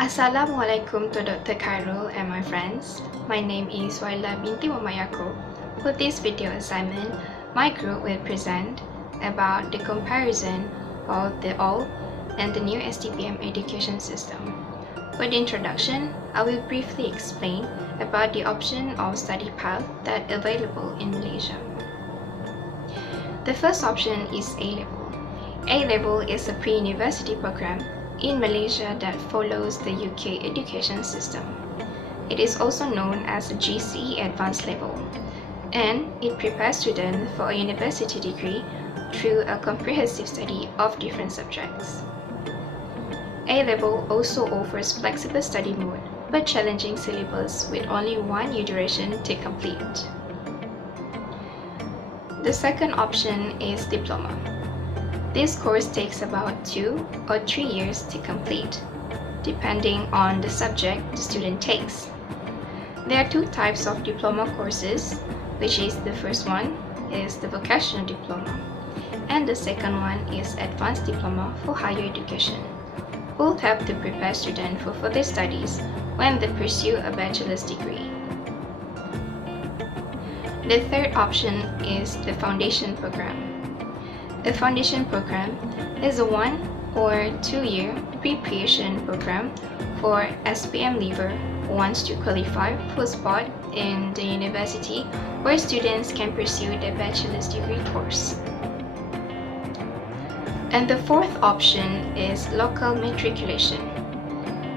Assalamualaikum to Dr. Khairul and my friends. My name is Waila binti Mumayako. For this video assignment, my group will present about the comparison of the old and the new STPM education system. For the introduction, I will briefly explain about the option of study path that are available in Malaysia. The first option is A-Level. A-Level is a pre-university program in Malaysia that follows the UK education system. It is also known as a GCE advanced level, and it prepares students for a university degree through a comprehensive study of different subjects. A-Level also offers flexible study mode but challenging syllabus with only 1 year duration to complete. The second option is Diploma. This course takes about 2 or 3 years to complete, depending on the subject the student takes. There are 2 types of diploma courses, which is the first one is the vocational diploma, and the second one is advanced diploma for higher education. Both help to prepare students for further studies when they pursue a bachelor's degree. The third option is the foundation program. A foundation program is a 1 or 2 year preparation program for SPM leaver who wants to qualify for a spot in the university where students can pursue the bachelor's degree course. And the fourth option is local matriculation.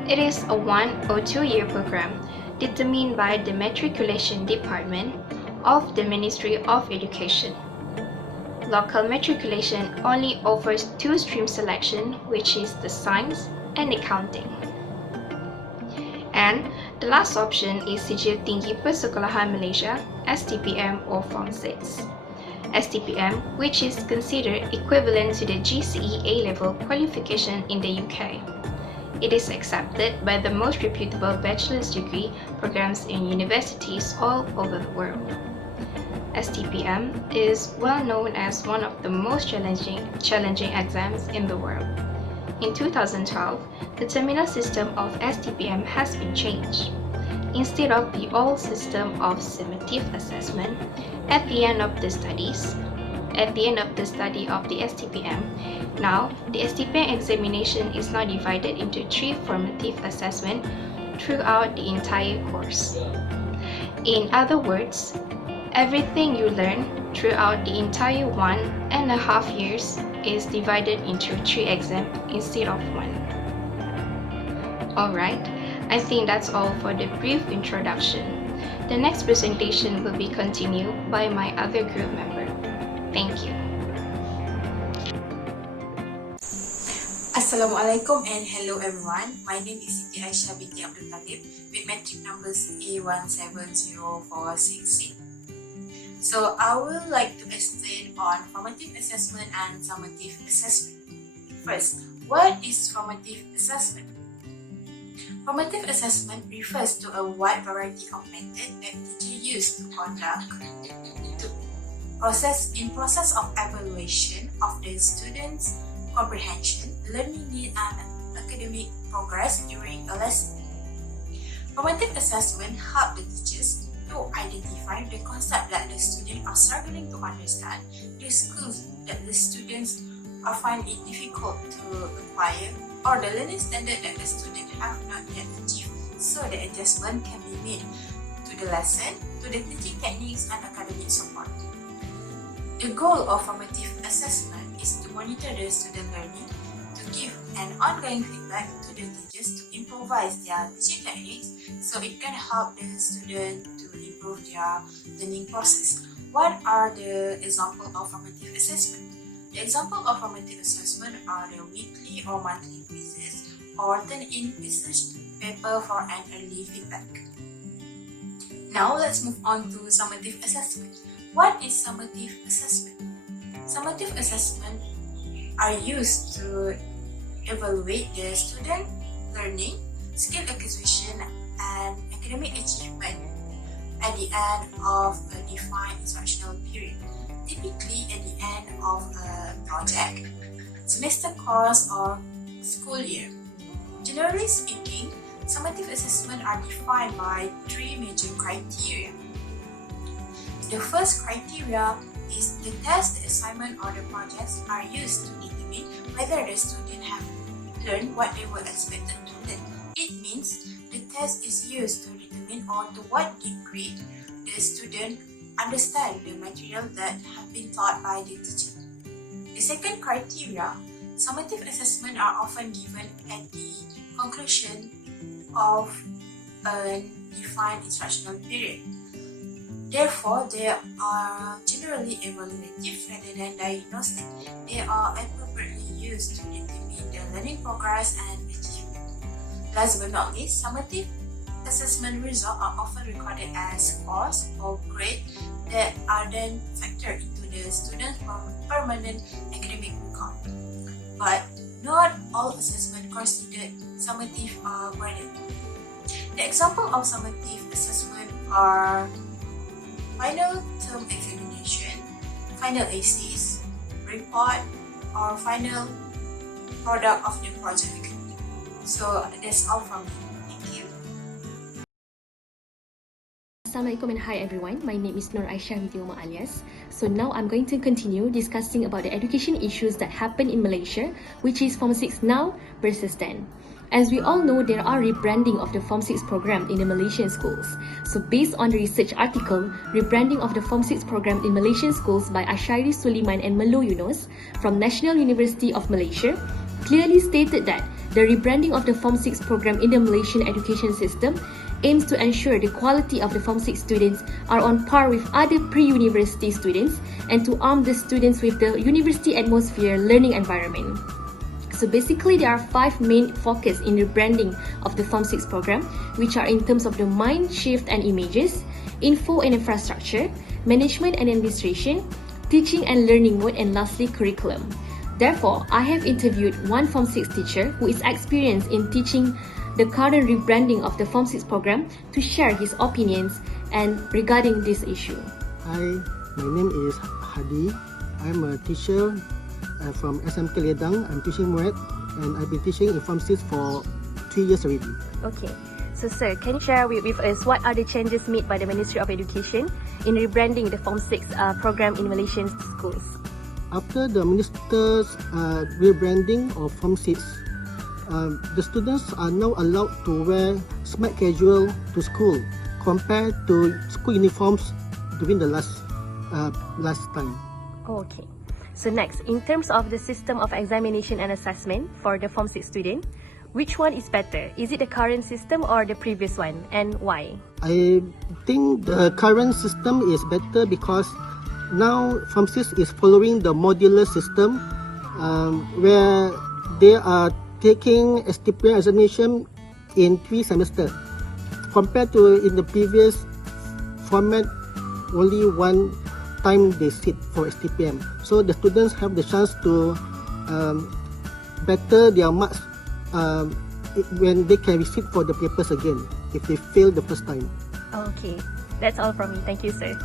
It is a 1 or 2 year program determined by the matriculation department of the Ministry of Education. Local matriculation only offers 2 stream selection, which is the science and accounting. And the last option is Sijil Tinggi Persekolahan Malaysia, STPM or Form 6. STPM, which is considered equivalent to the GCE A-level qualification in the UK. It is accepted by the most reputable bachelor's degree programs in universities all over the world. STPM is well known as one of the most challenging exams in the world. In 2012, the terminal system of STPM has been changed. Instead of the old system of summative assessment at the end of the study of the STPM, now the STPM examination is now divided into 3 formative assessments throughout the entire course. In other words, everything you learn throughout the entire 1.5 years is divided into 3 exams instead of 1. Alright, I think that's all for the brief introduction. The next presentation will be continued by my other group member. Thank you. Assalamualaikum and hello everyone. My name is Siti Aisyah binti Abdul Talib with matric numbers A170466. So I would like to explain on formative assessment and summative assessment. First, what is formative assessment? Formative assessment refers to a wide variety of methods that teachers use to conduct process of evaluation of the students' comprehension, learning need and academic progress during a lesson. Formative assessment helps the teachers to identify the concept that the students are struggling to understand, the skills that the students are finding it difficult to acquire, or the learning standard that the students have not yet achieved, so the adjustment can be made to the lesson, to the teaching techniques and academic support. The goal of formative assessment is to monitor the student learning, to give an ongoing feedback to the teachers to improvise their teaching techniques so it can help the student to improve their learning process. What are the examples of formative assessment? The example of formative assessment are the weekly or monthly quizzes or turn-in research paper for an early feedback. Now let's move on to summative assessment. What is summative assessment? Summative assessment are used to evaluate the student learning, skill acquisition, and academic achievement at the end of a defined instructional period, typically at the end of a project, semester course, or school year. Generally speaking, summative assessment are defined by three major criteria. The first criteria is the test, the assignment, or the projects are used to determine whether the student have learned what they were expected to learn. It means the test is used to determine or to what degree the student understand the material that have been taught by the teacher. The second criteria, summative assessment are often given at the conclusion of a defined instructional period. Therefore, they are generally evaluative rather than diagnostic. They are appropriately used to determine the learning progress and achievement. Last but not least, summative assessment results are often recorded as scores or grades that are then factored into the student's permanent academic record. But not all assessment considered summative are graded. The example of summative assessment are final term examination, final thesis, report, or final product of the project. So that's all from me. Thank you. Assalamualaikum and hi everyone. My name is Nur Aisyah binti Umar alias. So now I'm going to continue discussing about the education issues that happen in Malaysia, which is Form 6 now versus then. As we all know, there are rebranding of the Form 6 program in the Malaysian schools. So based on the research article, Rebranding of the Form 6 program in Malaysian schools by Ashari Suliman and Melo Yunus from National University of Malaysia, clearly stated that the rebranding of the Form 6 program in the Malaysian education system aims to ensure the quality of the Form 6 students are on par with other pre-university students and to arm the students with the university atmosphere learning environment. So basically, there are 5 main focus in the branding of the Form 6 program, which are in terms of the mind, shift and images, info and infrastructure, management and administration, teaching and learning mode, and lastly, curriculum. Therefore, I have interviewed one Form 6 teacher who is experienced in teaching the current rebranding of the Form 6 program to share his opinions and regarding this issue. Hi, my name is Hadi. I'm a teacher from SMK Ledang. I'm teaching Muet and I've been teaching in Form 6 for 3 years already. Okay, so sir, can you share with us what are the changes made by the Ministry of Education in rebranding the Form 6 program in Malaysian schools? After the minister's rebranding of Form 6, the students are now allowed to wear smart casual to school compared to school uniforms during the last time. Okay. So next, in terms of the system of examination and assessment for the Form 6 student, which one is better? Is it the current system or the previous one, and why? I think the current system is better because now Form 6 is following the modular system where they are taking STPM examination in 3 semesters compared to in the previous format only one time they sit for STPM. So the students have the chance to better their marks when they can resit for the papers again if they fail the first time. Okay, that's all from me. Thank you, sir.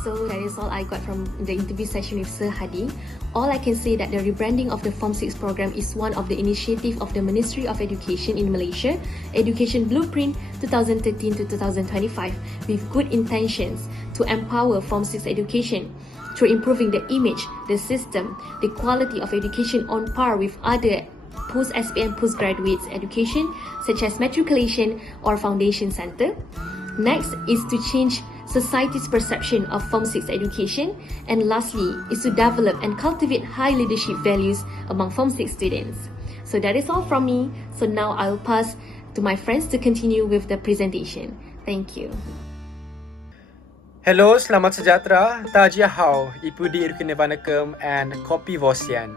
So that is all I got from the interview session with Sir Hadi. All I can say that the rebranding of the Form 6 program is one of the initiative of the Ministry of Education in Malaysia, Education Blueprint 2013 to 2025, with good intentions to empower Form 6 education through improving the image, the system, the quality of education on par with other post-SPM postgraduates education such as matriculation or foundation center. Next is to change society's perception of Form 6 education, and lastly is to develop and cultivate high leadership values among Form 6 students. So that is all from me. So now I'll pass to my friends to continue with the presentation. Thank you. Hello, selamat sejahtera, Tajihau, Ipu di Irkinavanakam and Kopi Vosian.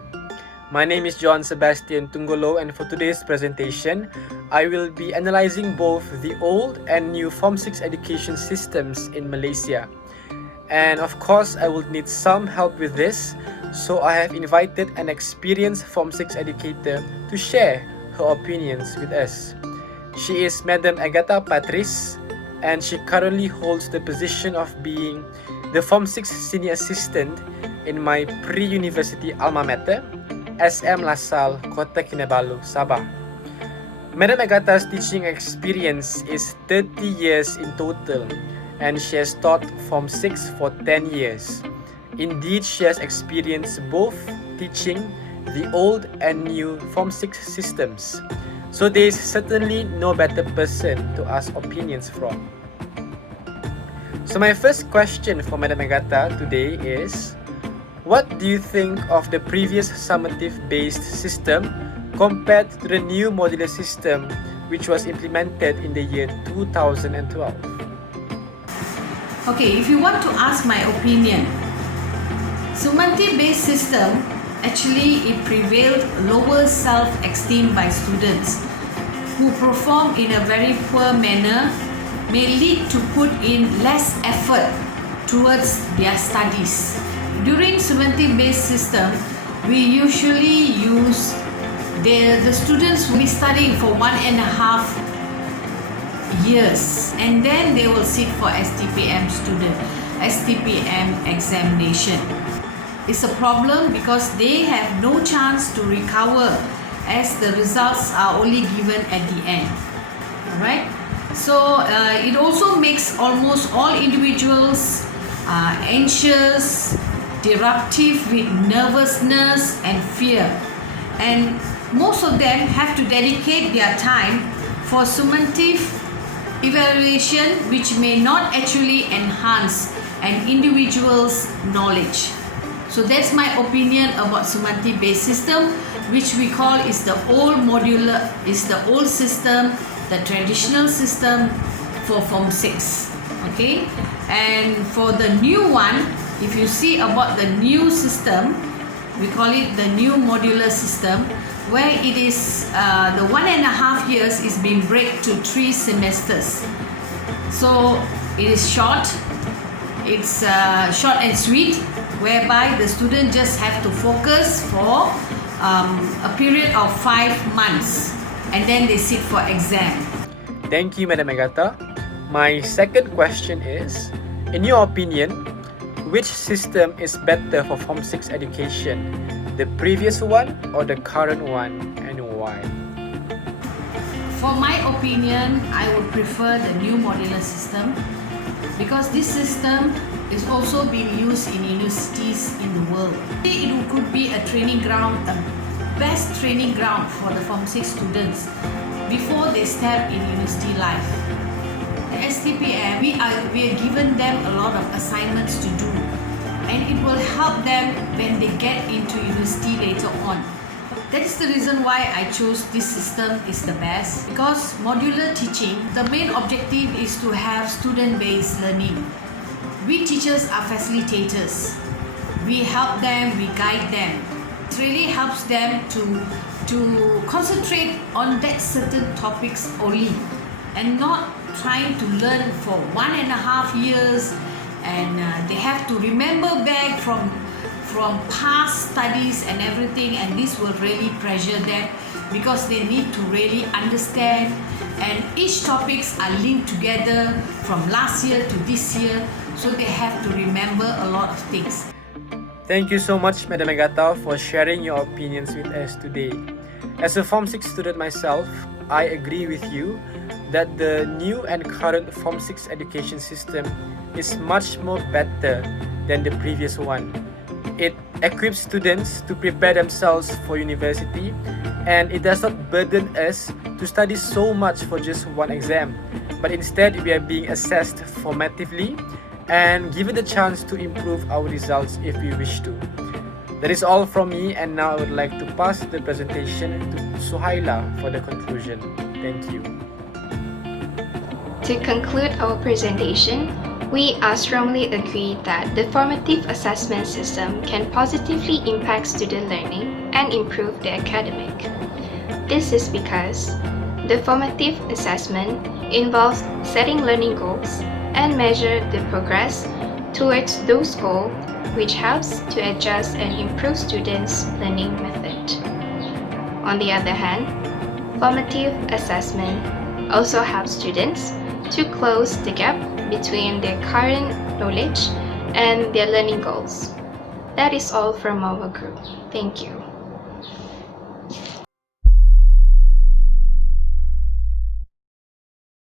My name is John Sebastian Tunggolo, and for today's presentation, I will be analyzing both the old and new Form 6 education systems in Malaysia. And of course, I will need some help with this, so I have invited an experienced Form 6 educator to share her opinions with us. She is Madam Agatha Patrice, and she currently holds the position of being the Form 6 Senior Assistant in my pre-university alma mater, SM LaSalle, Kota Kinabalu, Sabah. Madam Agatha's teaching experience is 30 years in total, and she has taught Form 6 for 10 years. Indeed, she has experienced both teaching the old and new Form 6 systems. So there is certainly no better person to ask opinions from. So my first question for Madam Agatha today is, what do you think of the previous summative-based system compared to the new modular system which was implemented in the year 2012? Okay, if you want to ask my opinion, summative-based system, actually it prevailed lower self-esteem by students who perform in a very poor manner, may lead to put in less effort towards their studies. During summative-based system, we usually use the students will be studying for 1.5 years, and then they will sit for STPM examination. It's a problem because they have no chance to recover as the results are only given at the end. Alright? So it also makes almost all individuals anxious, disruptive with nervousness and fear. And most of them have to dedicate their time for summative evaluation, which may not actually enhance an individual's knowledge. So that's my opinion about summative-based system, which we call is the old modular, is the old system, the traditional system for Form 6. Okay, and for the new one, if you see about the new system, we call it the new modular system, where it is the 1.5 years is being break to 3 semesters. So it is short. It's short and sweet, whereby the student just have to focus for a period of 5 months, and then they sit for exam. Thank you, Madam Agatha. My second question is, in your opinion, which system is better for Form 6 education? The previous one or the current one, and why? For my opinion, I would prefer the new modular system, because this system is also being used in universities in the world. It could be a training ground, a best training ground for the Form 6 students before they step in university life. The STPM, we are given them a lot of assignments to do, and it will help them when they get into university later on. That is the reason why I chose this system is the best, because modular teaching, the main objective is to have student-based learning. We teachers are facilitators. We help them, we guide them. It really helps them to concentrate on that certain topics only, and not trying to learn for 1.5 years, and they have to remember back from past studies and everything, and this will really pressure them because they need to really understand, and each topics are linked together from last year to this year, so they have to remember a lot of things. Thank you so much, Madam Agatha, for sharing your opinions with us today. As a Form 6 student myself, I agree with you that the new and current Form 6 education system is much more better than the previous one. It equips students to prepare themselves for university, and it does not burden us to study so much for just one exam, but instead we are being assessed formatively and given the chance to improve our results if we wish to. That is all from me, and now I would like to pass the presentation to Suhaila for the conclusion. Thank you. To conclude our presentation, we are strongly agreed that the formative assessment system can positively impact student learning and improve the academic. This is because the formative assessment involves setting learning goals and measure the progress towards those goals, which helps to adjust and improve students' learning method. On the other hand, formative assessment also helps students to close the gap between their current knowledge and their learning goals. That is all from our group. Thank you.